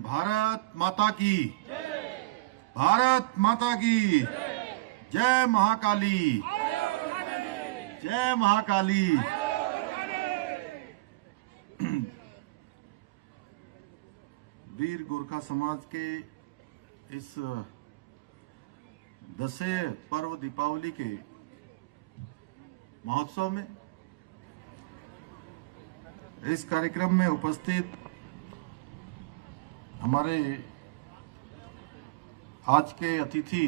भारत माता की, भारत माता की जय महाकाली, जय महाकाली। वीर गोरखा समाज के इस दशे पर्व दीपावली के महोत्सव में इस कार्यक्रम में उपस्थित हमारे आज के अतिथि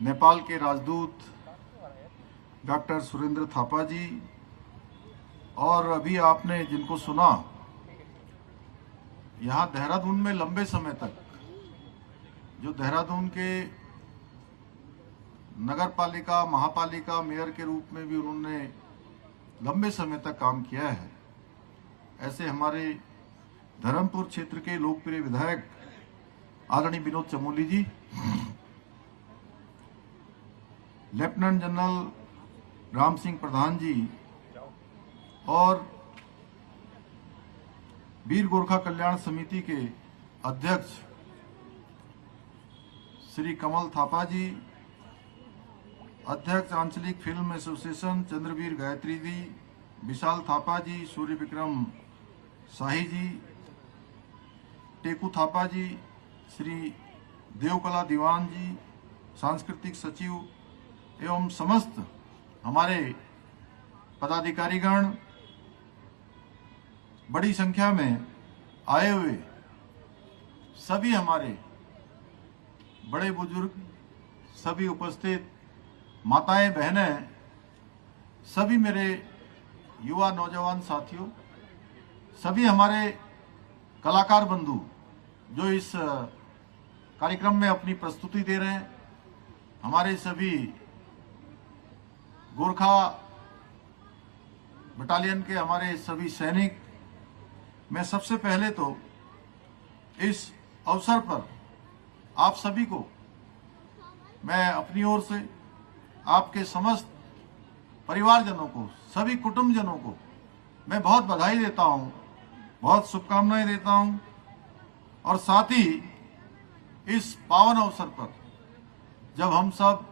नेपाल के राजदूत डॉक्टर सुरेंद्र थापा जी, और अभी आपने जिनको सुना, यहाँ देहरादून में लंबे समय तक जो देहरादून के नगर पालिका महापालिका मेयर के रूप में भी उन्होंने लंबे समय तक काम किया है, ऐसे हमारे धर्मपुर क्षेत्र के लोकप्रिय विधायक आदरणीय विनोद चमोली जी, लेफ्टिनेंट जनरल राम सिंह प्रधान जी और वीर गोरखा कल्याण समिति के अध्यक्ष श्री कमल थापा जी, अध्यक्ष आंचलिक फिल्म एसोसिएशन चंद्रवीर गायत्री जी, विशाल थापा जी, सूर्य विक्रम शाही जी, टेकू थापा जी, श्री देवकला दीवान जी, सांस्कृतिक सचिव एवं समस्त हमारे पदाधिकारीगण, बड़ी संख्या में आए हुए सभी हमारे बड़े बुजुर्ग, सभी उपस्थित माताएं बहनें, सभी मेरे युवा नौजवान साथियों, सभी हमारे कलाकार बंधु जो इस कार्यक्रम में अपनी प्रस्तुति दे रहे हैं, हमारे सभी गोरखा बटालियन के हमारे सभी सैनिक, मैं सबसे पहले तो इस अवसर पर आप सभी को मैं अपनी ओर से आपके समस्त परिवारजनों को, सभी कुटुंबजनों को मैं बहुत बधाई देता हूं, बहुत शुभकामनाएं देता हूं। और साथ ही इस पावन अवसर पर जब हम सब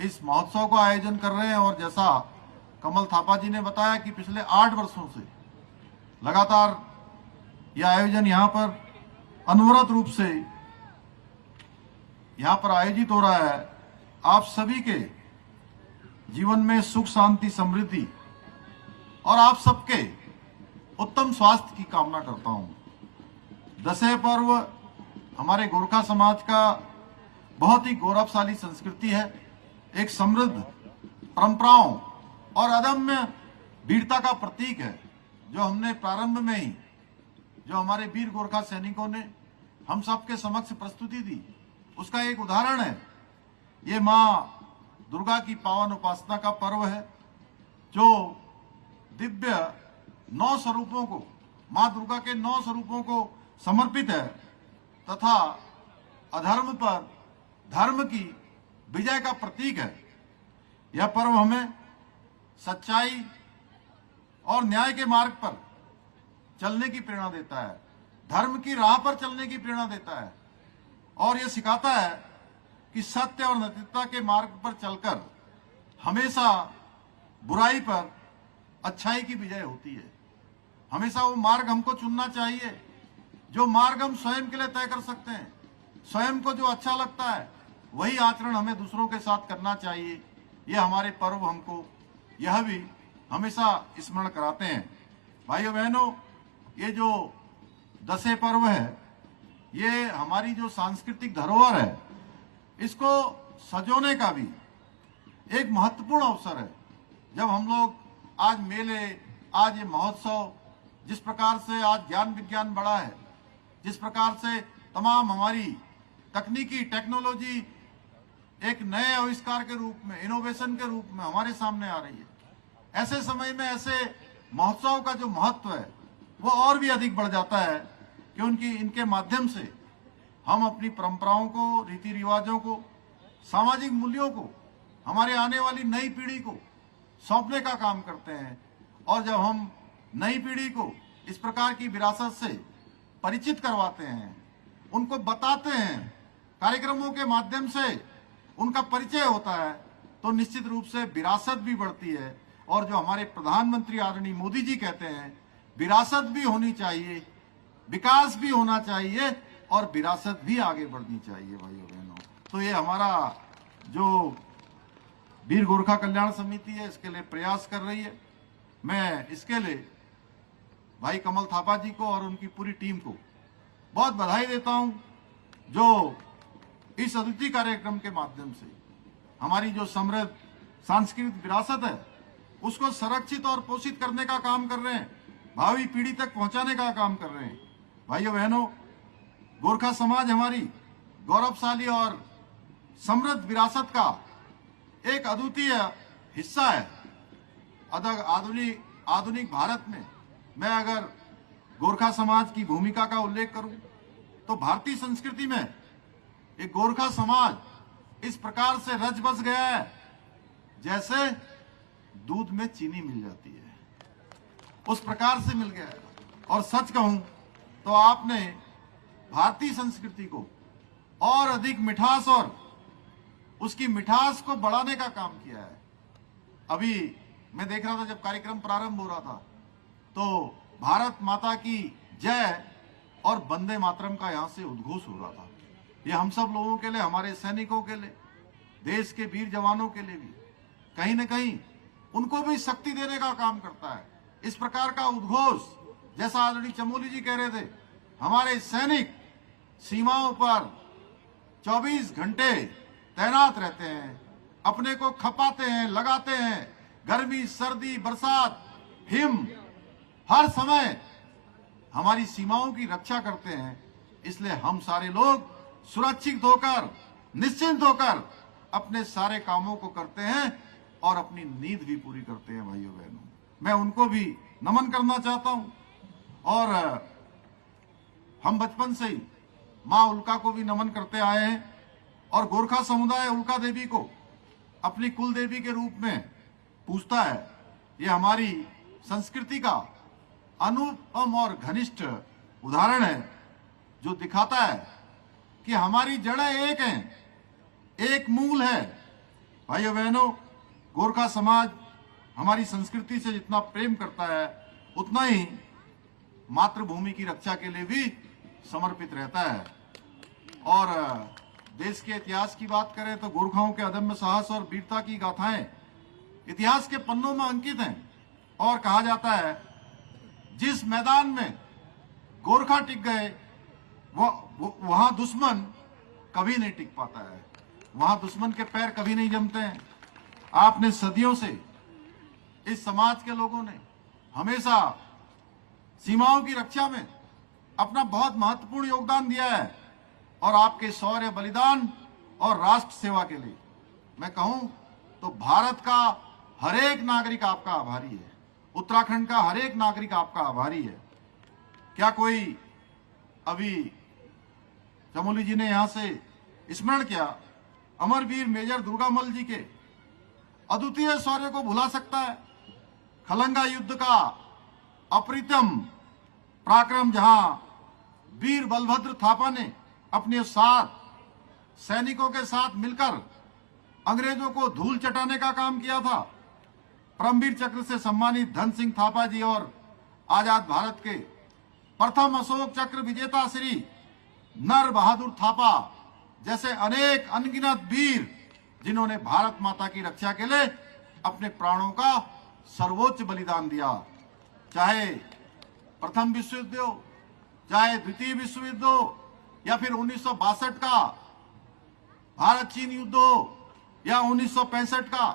इस महोत्सव का आयोजन कर रहे हैं, और जैसा कमल थापा जी ने बताया कि पिछले 8 वर्षों से लगातार यह आयोजन यहाँ पर अनवरत रूप से यहाँ पर आयोजित हो रहा है, आप सभी के जीवन में सुख शांति समृद्धि और आप सबके उत्तम स्वास्थ्य की कामना करता हूँ। दशहरा पर्व हमारे गोरखा समाज का बहुत ही गौरवशाली संस्कृति है, एक समृद्ध परंपराओं और अदम्य वीरता का प्रतीक है, जो हमने प्रारंभ में ही जो हमारे वीर गोरखा सैनिकों ने हम सबके समक्ष प्रस्तुति दी, उसका एक उदाहरण है। ये माँ दुर्गा की पावन उपासना का पर्व है, जो दिव्य 9 स्वरूपों को, माँ दुर्गा के 9 स्वरूपों को समर्पित है तथा अधर्म पर धर्म की विजय का प्रतीक है। यह पर्व हमें सच्चाई और न्याय के मार्ग पर चलने की प्रेरणा देता है, धर्म की राह पर चलने की प्रेरणा देता है, और यह सिखाता है कि सत्य और नैतिकता के मार्ग पर चलकर हमेशा बुराई पर अच्छाई की विजय होती है। हमेशा वो मार्ग हमको चुनना चाहिए जो मार्ग हम स्वयं के लिए तय कर सकते हैं। स्वयं को जो अच्छा लगता है वही आचरण हमें दूसरों के साथ करना चाहिए। ये हमारे पर्व हमको यह भी हमेशा स्मरण कराते हैं। भाइयों बहनों, ये जो दशहरा पर्व है, ये हमारी जो सांस्कृतिक धरोहर है, इसको सजोने का भी एक महत्वपूर्ण अवसर है। जब हम लोग आज मेले, आज ये महोत्सव, जिस प्रकार से आज ज्ञान विज्ञान बढ़ा है, जिस प्रकार से तमाम हमारी तकनीकी टेक्नोलॉजी एक नए आविष्कार के रूप में, इनोवेशन के रूप में हमारे सामने आ रही है, ऐसे समय में ऐसे महोत्सव का जो महत्व है वो और भी अधिक बढ़ जाता है कि इनके माध्यम से हम अपनी परंपराओं को, रीति रिवाजों को, सामाजिक मूल्यों को हमारे आने वाली नई पीढ़ी को सौंपने का काम करते हैं। और जब हम नई पीढ़ी को इस प्रकार की विरासत से परिचित करवाते हैं, उनको बताते हैं, कार्यक्रमों के माध्यम से उनका परिचय होता है, तो निश्चित रूप से विरासत भी बढ़ती है। और जो हमारे प्रधानमंत्री आदरणीय मोदी जी कहते हैं, विरासत भी होनी चाहिए, विकास भी होना चाहिए और विरासत भी आगे बढ़नी चाहिए भाइयों बहनों। तो ये हमारा जो वीर गोरखा कल्याण समिति है, इसके लिए प्रयास कर रही है। मैं इसके लिए भाई कमल थापा जी को और उनकी पूरी टीम को बहुत बधाई देता हूं, जो इस अद्वितीय कार्यक्रम के माध्यम से हमारी जो समृद्ध सांस्कृतिक विरासत है उसको संरक्षित और पोषित करने का काम कर रहे हैं, भावी पीढ़ी तक पहुंचाने का काम कर रहे हैं। भाइयों बहनों, गोरखा समाज हमारी गौरवशाली और समृद्ध विरासत का एक अद्वितीय हिस्सा है। आधुनिक भारत में मैं अगर गोरखा समाज की भूमिका का उल्लेख करूं तो भारतीय संस्कृति में एक गोरखा समाज इस प्रकार से रच बस गया है जैसे दूध में चीनी मिल जाती है, उस प्रकार से मिल गया है। और सच कहूं तो आपने भारतीय संस्कृति को और अधिक मिठास और उसकी मिठास को बढ़ाने का काम किया है। अभी मैं देख रहा था जब कार्यक्रम प्रारंभ हो रहा था तो भारत माता की जय और वंदे मातरम का यहां से उद्घोष हो रहा था। ये हम सब लोगों के लिए, हमारे सैनिकों के लिए, देश के वीर जवानों के लिए भी कहीं न कहीं उनको भी शक्ति देने का काम करता है। इस प्रकार का उद्घोष, जैसा आदरणीय चमोली जी कह रहे थे, हमारे सैनिक सीमाओं पर 24 घंटे तैनात रहते हैं, अपने को खपाते हैं, लगाते हैं, गर्मी, सर्दी, बरसात, हिम, हर समय हमारी सीमाओं की रक्षा करते हैं। इसलिए हम सारे लोग सुरक्षित होकर, निश्चिंत होकर अपने सारे कामों को करते हैं और अपनी नींद भी पूरी करते हैं। भाइयों बहनों, मैं उनको भी नमन करना चाहता हूं और हम बचपन से ही मां उल्का को भी नमन करते आए हैं और गोरखा समुदाय उल्का देवी को अपनी कुल देवी के रूप में पूजता है। ये हमारी संस्कृति का अनुपम और घनिष्ठ उदाहरण है जो दिखाता है कि हमारी जड़ें एक हैं, एक मूल है। भाइयों बहनों, गोरखा समाज हमारी संस्कृति से जितना प्रेम करता है उतना ही मातृभूमि की रक्षा के लिए भी समर्पित रहता है। और देश के इतिहास की बात करें तो गोरखाओं के अदम्य साहस और वीरता की गाथाएं इतिहास के पन्नों में अंकित हैं और कहा जाता है जिस मैदान में गोरखा टिक गए वहां दुश्मन कभी नहीं टिक पाता है, वहां दुश्मन के पैर कभी नहीं जमते हैं। आपने सदियों से इस समाज के लोगों ने हमेशा सीमाओं की रक्षा में अपना बहुत महत्वपूर्ण योगदान दिया है और आपके शौर्य, बलिदान और राष्ट्र सेवा के लिए मैं कहूं तो भारत का हर एक नागरिक आपका आभारी है, उत्तराखंड का हर एक नागरिक आपका आभारी है। क्या कोई, अभी चमोली जी ने यहां से स्मरण किया, अमरवीर मेजर दुर्गामल जी के अद्वितीय शौर्य को भुला सकता है? खलंगा युद्ध का अप्रतिम पराक्रम जहां वीर बलभद्र थापा ने अपने साथ सैनिकों के साथ मिलकर अंग्रेजों को धूल चटाने का काम किया था। परमवीर चक्र से सम्मानित धन सिंह थापा जी और आजाद भारत के प्रथम अशोक चक्र विजेता श्री नर बहादुर थापा जैसे अनेक अनगिनत वीर जिन्होंने भारत माता की रक्षा के लिए अपने प्राणों का सर्वोच्च बलिदान दिया। चाहे प्रथम विश्व युद्ध हो, चाहे द्वितीय विश्व युद्ध हो, या फिर 1962 का भारत चीन युद्ध हो, या 1965 का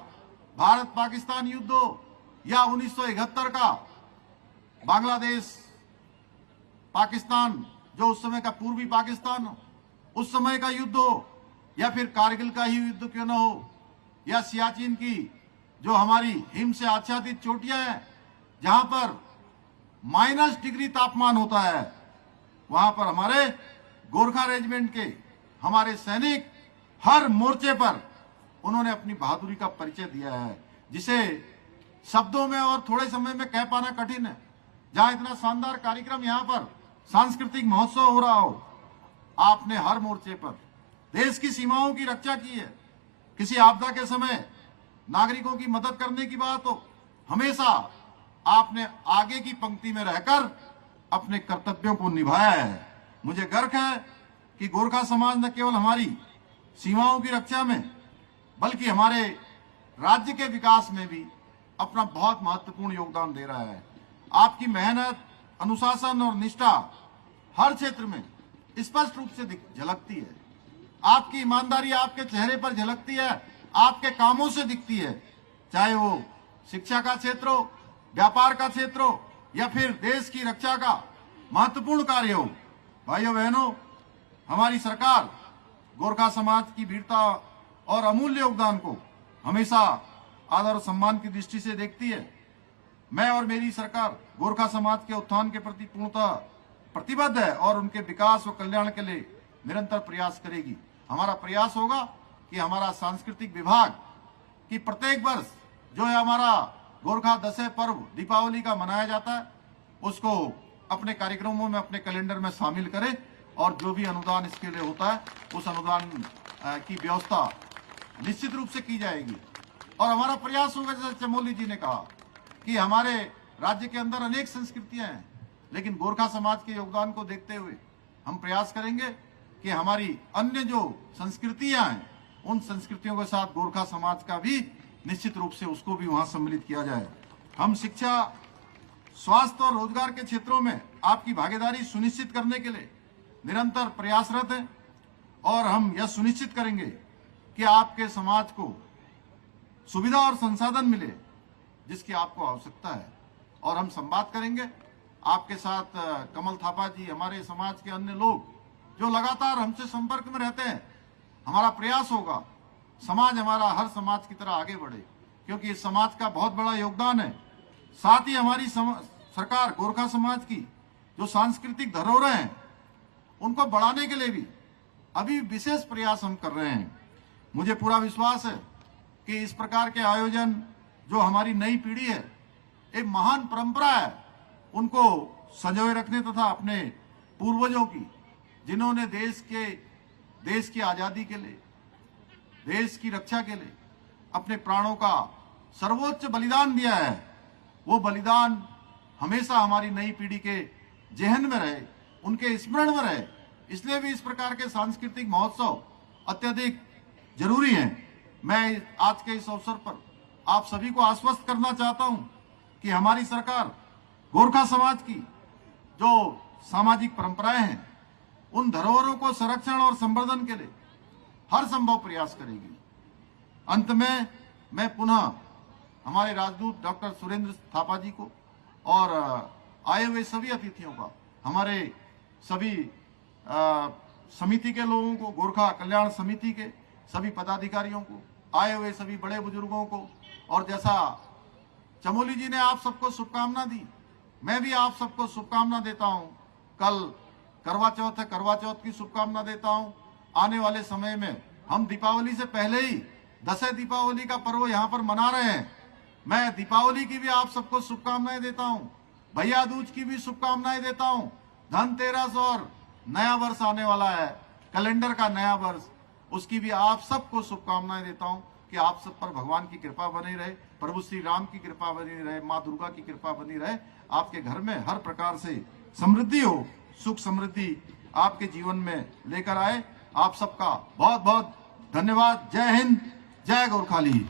भारत पाकिस्तान युद्ध हो, या 1971 का बांग्लादेश पाकिस्तान जो उस समय का पूर्वी पाकिस्तान हो, उस समय का युद्ध हो, या फिर कारगिल का ही युद्ध क्यों न हो, या सियाचिन की जो हमारी हिम से आच्छादित चोटियां हैं जहां पर -डिग्री तापमान होता है, वहां पर हमारे गोरखा रेजिमेंट के हमारे सैनिक हर मोर्चे पर उन्होंने अपनी बहादुरी का परिचय दिया है, जिसे शब्दों में और थोड़े समय में कह पाना कठिन है। जहां इतना शानदार कार्यक्रम यहाँ पर सांस्कृतिक महोत्सव हो रहा हो, आपने हर मोर्चे पर देश की सीमाओं की रक्षा की है। किसी आपदा के समय नागरिकों की मदद करने की बात हो, हमेशा आपने आगे की पंक्ति में रहकर अपने कर्तव्यों को निभाया है। मुझे गर्व है कि गोरखा समाज न केवल हमारी सीमाओं की रक्षा में बल्कि हमारे राज्य के विकास में भी अपना बहुत महत्वपूर्ण योगदान दे रहा है। आपकी मेहनत, अनुशासन और निष्ठा हर क्षेत्र में स्पष्ट रूप से झलकती है। आपकी ईमानदारी आपके चेहरे पर झलकती है, आपके कामों से दिखती है, चाहे वो शिक्षा का क्षेत्र हो, व्यापार का क्षेत्र हो या फिर देश की रक्षा का महत्वपूर्ण कार्य हो। भाइयों बहनों, हमारी सरकार गोरखा समाज की वीरता और अमूल्य योगदान को हमेशा आदर और सम्मान की दृष्टि से देखती है। मैं और मेरी सरकार गोरखा समाज के उत्थान के प्रति पूर्णतः प्रतिबद्ध है और उनके विकास व कल्याण के लिए निरंतर प्रयास करेगी। हमारा प्रयास होगा कि हमारा सांस्कृतिक विभाग की प्रत्येक वर्ष जो है हमारा गोरखा दशहरा पर्व दीपावली का मनाया जाता है, उसको अपने कार्यक्रमों में, अपने कैलेंडर में शामिल करे और जो भी अनुदान इसके लिए होता है उस अनुदान की व्यवस्था निश्चित रूप से की जाएगी। और हमारा प्रयास होगा, जैसे चमोली जी ने कहा, कि हमारे राज्य के अंदर अनेक संस्कृतियां हैं, लेकिन गोरखा समाज के योगदान को देखते हुए हम प्रयास करेंगे कि हमारी अन्य जो संस्कृतियां हैं उन संस्कृतियों के साथ गोरखा समाज का भी निश्चित रूप से उसको भी वहां सम्मिलित किया जाए। हम शिक्षा, स्वास्थ्य और रोजगार के क्षेत्रों में आपकी भागीदारी सुनिश्चित करने के लिए निरंतर प्रयासरत हैं और हम यह सुनिश्चित करेंगे कि आपके समाज को सुविधा और संसाधन मिले जिसकी आपको आवश्यकता है। और हम संवाद करेंगे आपके साथ। कमल थापा जी, हमारे समाज के अन्य लोग जो लगातार हमसे संपर्क में रहते हैं, हमारा प्रयास होगा समाज हमारा हर समाज की तरह आगे बढ़े, क्योंकि इस समाज का बहुत बड़ा योगदान है। साथ ही हमारी सरकार गोरखा समाज की जो सांस्कृतिक धरोहरें हैं उनको बढ़ाने के लिए भी अभी विशेष प्रयास हम कर रहे हैं। मुझे पूरा विश्वास है कि इस प्रकार के आयोजन जो हमारी नई पीढ़ी है, एक महान परंपरा है, उनको संजोए रखने तथा अपने पूर्वजों की, जिन्होंने देश की आजादी के लिए, देश की रक्षा के लिए अपने प्राणों का सर्वोच्च बलिदान दिया है, वो बलिदान हमेशा हमारी नई पीढ़ी के जेहन में रहे, उनके स्मरण में रहे। इसलिए भी इस प्रकार के सांस्कृतिक महोत्सव अत्यधिक जरूरी हैं। मैं आज के इस अवसर पर आप सभी को आश्वस्त करना चाहता हूं कि हमारी सरकार गोरखा समाज की जो सामाजिक परंपराएं हैं, उन धरोहरों को संरक्षण और संवर्धन के लिए हर संभव प्रयास करेगी। अंत में मैं पुनः हमारे राजदूत डॉक्टर सुरेंद्र थापा जी को और आए हुए सभी अतिथियों का, हमारे सभी समिति के लोगों को, गोरखा कल्याण समिति के सभी पदाधिकारियों को, आए हुए सभी बड़े बुजुर्गों को, और जैसा चमोली जी ने आप सबको शुभकामना दी, मैं भी आप सबको शुभकामना देता हूं। कल करवा चौथ है, करवा चौथ की शुभकामना देता हूं। आने वाले समय में हम दीपावली से पहले ही दशहरा दीपावली का पर्व यहाँ पर मना रहे हैं। मैं दीपावली की भी आप सबको शुभकामनाएं देता हूं, भैया दूज की भी शुभकामनाएं देता हूं। धनतेरस और नया वर्ष आने वाला है, कैलेंडर का नया वर्ष, उसकी भी आप सबको शुभकामनाएं देता हूं कि आप सब पर भगवान की कृपा बनी रहे, प्रभु श्री राम की कृपा बनी रहे, माँ दुर्गा की कृपा बनी रहे। आपके घर में हर प्रकार से समृद्धि हो, सुख समृद्धि आपके जीवन में लेकर आए। आप सबका बहुत बहुत धन्यवाद। जय हिंद, जय गोरखाली।